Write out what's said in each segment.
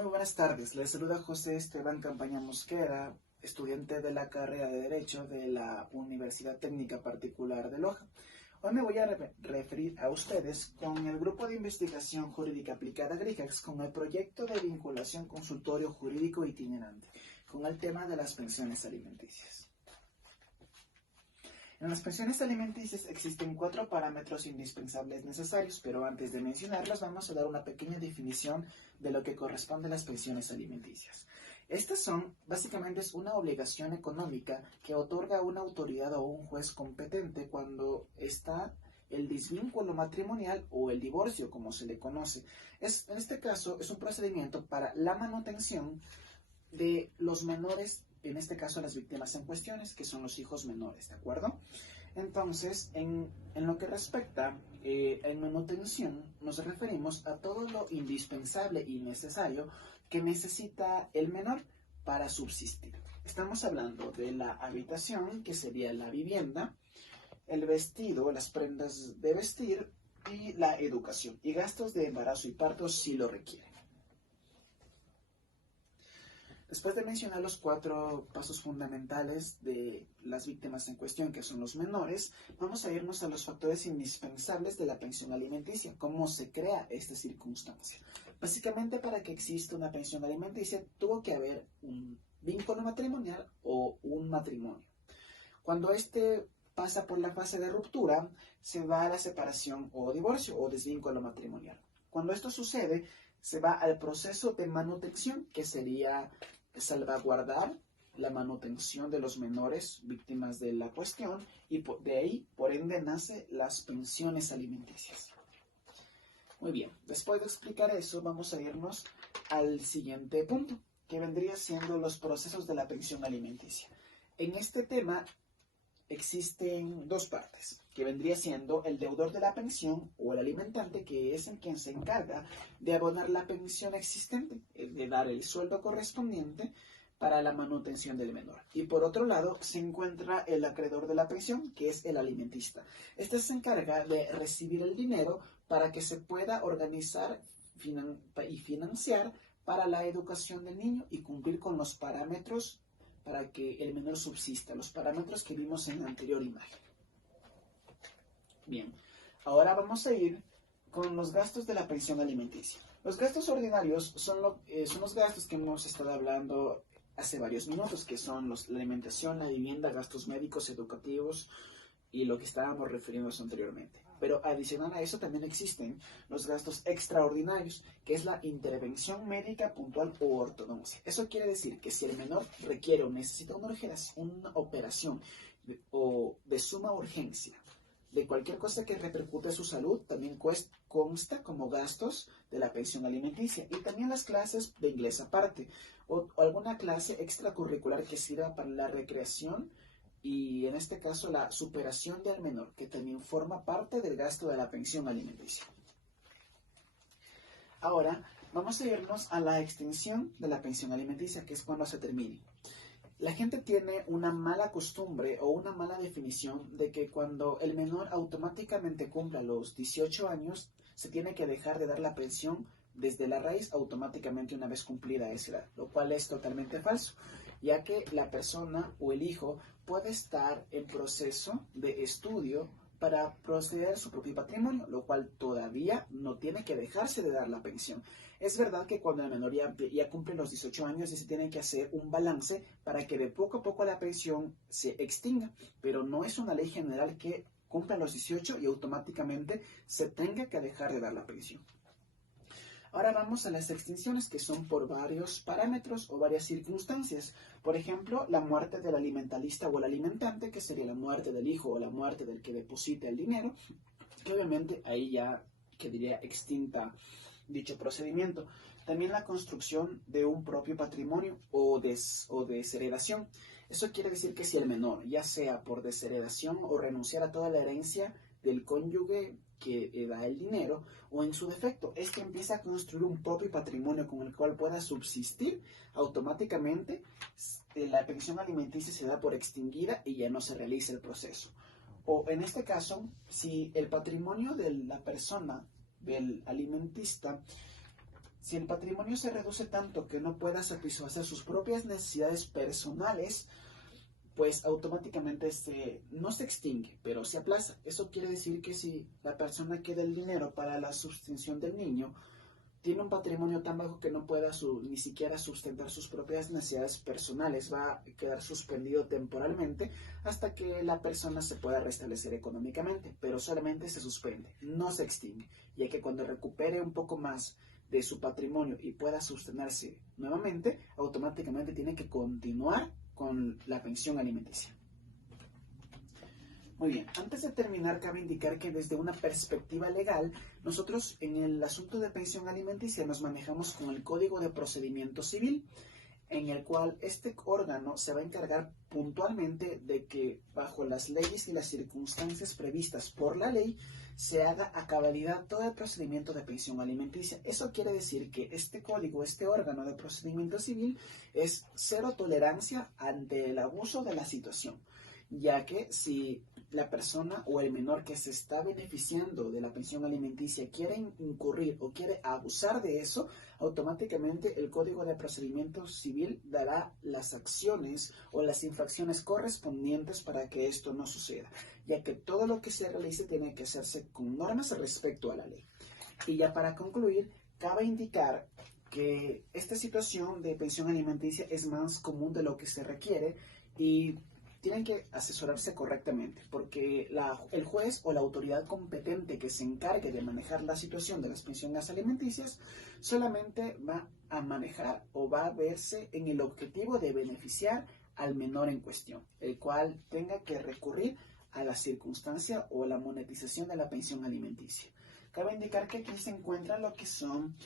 Muy buenas tardes, les saluda José Esteban Campaña Mosquera, estudiante de la carrera de Derecho de la Universidad Técnica Particular de Loja. Hoy me voy a referir a ustedes con el Grupo de Investigación Jurídica Aplicada GRIJAX con el proyecto de vinculación consultorio jurídico itinerante, con el tema de las pensiones alimenticias. En las pensiones alimenticias existen 4 parámetros indispensables necesarios, pero antes de mencionarlos vamos a dar una pequeña definición de lo que corresponde a las pensiones alimenticias. Estas son, básicamente, es una obligación económica que otorga una autoridad o un juez competente cuando está el desvínculo matrimonial o el divorcio, como se le conoce. En este caso, es un procedimiento para la manutención de los menores, en este caso las víctimas en cuestiones, que son los hijos menores, ¿de acuerdo? Entonces, en lo que respecta en manutención, nos referimos a todo lo indispensable y necesario que necesita el menor para subsistir. Estamos hablando de la habitación, que sería la vivienda, el vestido, las prendas de vestir y la educación, y gastos de embarazo y parto si lo requieren. Después de mencionar los 4 pasos fundamentales de las víctimas en cuestión, que son los menores, vamos a irnos a los factores indispensables de la pensión alimenticia. ¿Cómo se crea esta circunstancia? Básicamente, para que exista una pensión alimenticia, tuvo que haber un vínculo matrimonial o un matrimonio. Cuando este pasa por la fase de ruptura, se va a la separación o divorcio o desvínculo matrimonial. Cuando esto sucede, se va al proceso de manutención, que sería salvaguardar la manutención de los menores víctimas de la cuestión, y de ahí, por ende, nace las pensiones alimenticias. Muy bien, después de explicar eso, vamos a irnos al siguiente punto, que vendría siendo los procesos de la pensión alimenticia. En este tema existen 2 partes, que vendría siendo el deudor de la pensión o el alimentante, que es en quien se encarga de abonar la pensión existente, de dar el sueldo correspondiente para la manutención del menor. Y por otro lado se encuentra el acreedor de la pensión, que es el alimentista. Este se encarga de recibir el dinero para que se pueda organizar y financiar para la educación del niño y cumplir con los parámetros para que el menor subsista, los parámetros que vimos en la anterior imagen. Bien, ahora vamos a ir con los gastos de la pensión alimenticia. Los gastos ordinarios son los gastos que hemos estado hablando hace varios minutos, que son la alimentación, la vivienda, gastos médicos, educativos y lo que estábamos refiriéndonos anteriormente. Pero adicional a eso también existen los gastos extraordinarios, que es la intervención médica puntual o ortodoncia. Eso quiere decir que si el menor requiere o necesita una operación de suma urgencia, de cualquier cosa que repercute en su salud, también consta como gastos de la pensión alimenticia. Y también las clases de inglés aparte, o alguna clase extracurricular que sirva para la recreación, y en este caso la superación del menor, que también forma parte del gasto de la pensión alimenticia. Ahora vamos a irnos a la extinción de la pensión alimenticia, que es cuando se termine. La gente tiene una mala costumbre o una mala definición de que cuando el menor automáticamente cumpla los 18 años, se tiene que dejar de dar la pensión desde la raíz automáticamente una vez cumplida esa edad, lo cual es totalmente falso, ya que la persona o el hijo puede estar en proceso de estudio para proceder a su propio patrimonio, lo cual todavía no tiene que dejarse de dar la pensión. Es verdad que cuando el menor ya cumple los 18 años, se tiene que hacer un balance para que de poco a poco la pensión se extinga, pero no es una ley general que cumpla los 18 y automáticamente se tenga que dejar de dar la pensión. Ahora vamos a las extinciones, que son por varios parámetros o varias circunstancias. Por ejemplo, la muerte del alimentalista o el alimentante, que sería la muerte del hijo o la muerte del que deposita el dinero, que obviamente ahí ya quedaría extinta dicho procedimiento. También la construcción de un propio patrimonio o desheredación. Eso quiere decir que si el menor, ya sea por desheredación o renunciar a toda la herencia del cónyuge que da el dinero, o en su defecto, este empieza a construir un propio patrimonio con el cual pueda subsistir, automáticamente la pensión alimenticia se da por extinguida y ya no se realiza el proceso. O en este caso, si el patrimonio de la persona, del alimentista, Si el patrimonio se reduce tanto que no pueda satisfacer sus propias necesidades personales, pues automáticamente no se extingue, pero se aplaza. Eso quiere decir que si la persona quiere el dinero para la sustención del niño, tiene un patrimonio tan bajo que no pueda ni siquiera sustentar sus propias necesidades personales, va a quedar suspendido temporalmente hasta que la persona se pueda restablecer económicamente, pero solamente se suspende, no se extingue, ya que cuando recupere un poco más de su patrimonio y pueda sostenerse nuevamente, automáticamente tiene que continuar con la pensión alimenticia. Muy bien, antes de terminar, cabe indicar que desde una perspectiva legal, nosotros en el asunto de pensión alimenticia nos manejamos con el Código de Procedimiento Civil, en el cual este órgano se va a encargar puntualmente de que bajo las leyes y las circunstancias previstas por la ley se haga a cabalidad todo el procedimiento de pensión alimenticia. Eso quiere decir que este código, este órgano de procedimiento civil es cero tolerancia ante el abuso de la situación, ya que si la persona o el menor que se está beneficiando de la pensión alimenticia quiere incurrir o quiere abusar de eso, automáticamente el Código de Procedimiento Civil dará las acciones o las infracciones correspondientes para que esto no suceda, ya que todo lo que se realice tiene que hacerse con normas respecto a la ley. Y ya para concluir, cabe indicar que esta situación de pensión alimenticia es más común de lo que se requiere y tienen que asesorarse correctamente, porque el juez o la autoridad competente que se encargue de manejar la situación de las pensiones alimenticias solamente va a manejar o va a verse en el objetivo de beneficiar al menor en cuestión, el cual tenga que recurrir a la circunstancia o la monetización de la pensión alimenticia. Cabe indicar que aquí se encuentra lo que son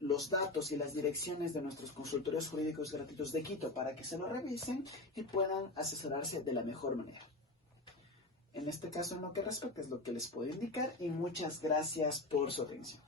los datos y las direcciones de nuestros consultorios jurídicos gratuitos de Quito para que se lo revisen y puedan asesorarse de la mejor manera. En este caso, en lo que respecta es lo que les puedo indicar y muchas gracias por su atención.